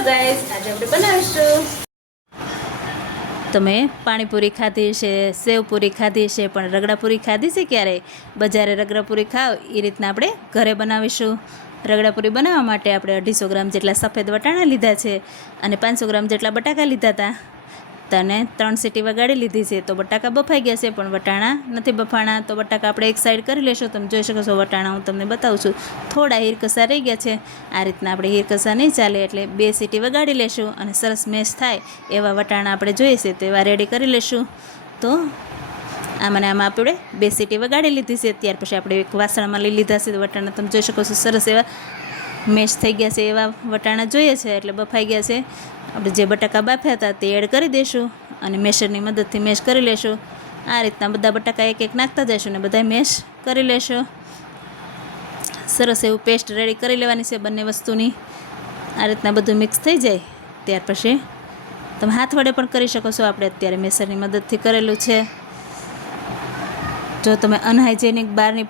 Hello guys, આજે આપણે બનાવીશું તમે પાણીપુરી ખાધી છે, સેવપુરી ખાધી છે, પણ રગડાપુરી ખાધી છે ક્યારેય? બજારે રગડાપુરી ખાવ એ રીતના આપણે ઘરે બનાવીશું। રગડાપુરી બનાવવા માટે આપણે 250 ગ્રામ જેટલા સફેદ વટાણા લીધા છે અને 500 ગ્રામ જેટલા બટાકા લીધા હતા। તને 3 સીટી વગાડી લીધી છે તો બટાકા બફાઈ ગયા છે, પણ વટાણા નથી બફાણા તો બટાકા આપણે એક સાઈડ કરી લેશું। તમે જોઈ શકો છો વટાણા હું તમને બતાવું છું, થોડા હીરકસા રહી ગયા છે। આ રીતના આપણે હીરકસા નહીં ચાલે એટલે 2 સીટી વગાડી લેશું અને સરસ મેશ થાય એવા વટાણા આપણે જોઈએ છે તેવા રેડી કરી લેશું। તો આમાં આપણે 2 સીટી વગાડી લીધી છે। ત્યાર પછી આપણે એક વાસણમાં લઈ લીધા છે વટાણા, તમે જોઈ શકો છો સરસ એવા મેશ થઈ ગયા છે એવા વટાણા જોઈએ છે એટલે બફાઈ ગયા છે। આપણે જે બટાકા બાફ્યા હતા તે એડ કરી દઈશું અને મેશરની મદદથી મેશ કરી લેશું। આ રીતના બધા બટાકા એક એક નાખતા જઈશું ને બધા મેશ કરી લેશું। સરસ એવું પેસ્ટ રેડી કરી લેવાની છે બંને વસ્તુની। આ રીતના બધું મિક્સ થઈ જાય ત્યાર પછી તમે હાથ વડે પણ કરી શકો છો, આપણે અત્યારે મેશરની મદદથી કરેલું છે। જો તમે અનહાઇજેનિક બહારની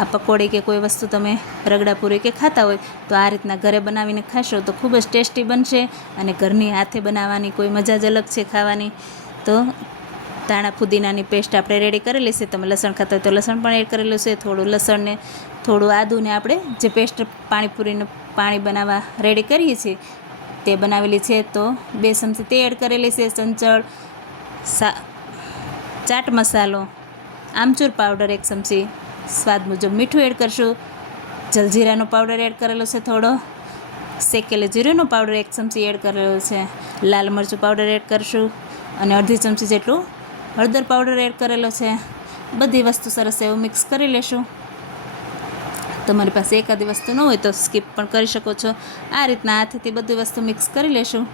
આ પકોડી કે કોઈ વસ્તુ તમે રગડાપુરી કે ખાતા હોય તો આ રીતના ઘરે બનાવીને ખાશો તો ખૂબ જ ટેસ્ટી બનશે અને ઘરની હાથે બનાવવાની કોઈ મજા જ અલગ છે ખાવાની। તો ધાણા ફુદીનાની પેસ્ટ આપણે રેડી કરેલી છે, તમે લસણ ખાતા હોય તો લસણ પણ એડ કરેલું છે, થોડું લસણને થોડું આદુને આપણે જે પેસ્ટ પાણીપુરીનું પાણી બનાવવા રેડી કરીએ છીએ તે બનાવેલી છે તો 2 ચમચી તે એડ કરેલી છે। સંચળ ચાટ મસાલો, આમચૂર પાવડર 1 ચમચી, સ્વાદ મુજબ મીઠું એડ કરશું, જલજીરાનો પાવડર એડ કરેલો છે, થોડો શેકેલો જીરુંનો પાવડર 1 ચમચી એડ કરેલો છે, લાલ મરચું પાવડર એડ કરશું અને અડધી ચમચી જેટલું હળદર પાવડર એડ કરેલો છે। બધી વસ્તુ સરસ એવું મિક્સ કરી લેશું। તમારી પાસે એકાદી વસ્તુ ન હોય તો સ્કીપ પણ કરી શકો છો। આ રીતના હાથેથી બધી વસ્તુ મિક્સ કરી લેશું।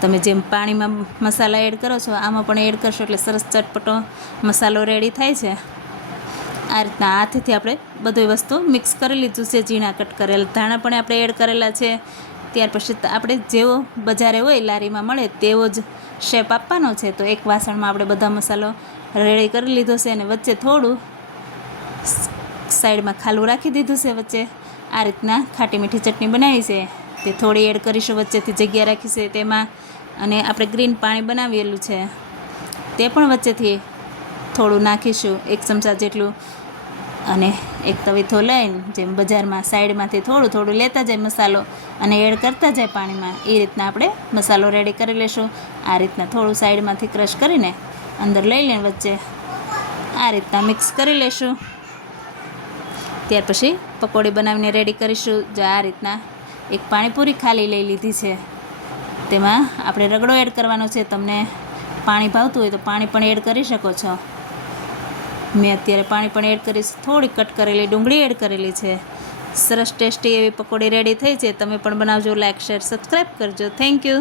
તમે જેમ પાણીમાં મસાલા એડ કરો છો આમાં પણ એડ કરશો એટલે સરસ ચટપટો મસાલો રેડી થાય છે। આ રીતના હાથેથી આપણે બધી વસ્તુ મિક્સ કરી લીધું છે। ઝીણા કટ કરેલા ધાણા પણ આપણે એડ કરેલા છે। ત્યાર પછી આપણે જેવો બજારે હોય લારીમાં મળે તેવો જ શેપ આપવાનો છે। તો એક વાસણમાં આપણે બધા મસાલો રેડી કરી લીધો છે અને વચ્ચે થોડું સાઈડમાં ખાલું રાખી દીધું છે વચ્ચે। આ રીતના ખાટી મીઠી ચટણી બનાવી છે તે થોડી એડ કરીશું, વચ્ચેથી જગ્યા રાખી છે તેમાં। અને આપણે ગ્રીન પાણી બનાવેલું છે તે પણ વચ્ચેથી થોડું નાખીશું 1 ચમચા જેટલું અને એક તવીથો લઈને જેમ બજારમાં સાઈડમાંથી થોડું થોડું લેતા જાય મસાલો અને એડ કરતા જાય પાણીમાં, એ રીતના આપણે મસાલો રેડી કરી લેશું। આ રીતના થોડું સાઈડમાંથી ક્રશ કરીને અંદર લઈ લઈને વચ્ચે આ રીતના મિક્સ કરી લેશું। ત્યાર પછી પકોડી બનાવીને રેડી કરીશું। જો આ રીતના એક પાણીપુરી ખાલી લઈ લીધી છે, તેમાં આપણે રગડો એડ કરવાનો છે। તમને પાણી ભાવતું હોય તો પાણી પણ એડ કરી શકો છો। મેં અત્યારે પાણી પણ એડ કરીશ, થોડી કટ કરેલી ડુંગળી એડ કરેલી છે। સરસ ટેસ્ટી એવી પકોડી રેડી થઈ છે। તમે પણ બનાવજો, લાઇક શેર સબસ્ક્રાઈબ કરજો। Thank you.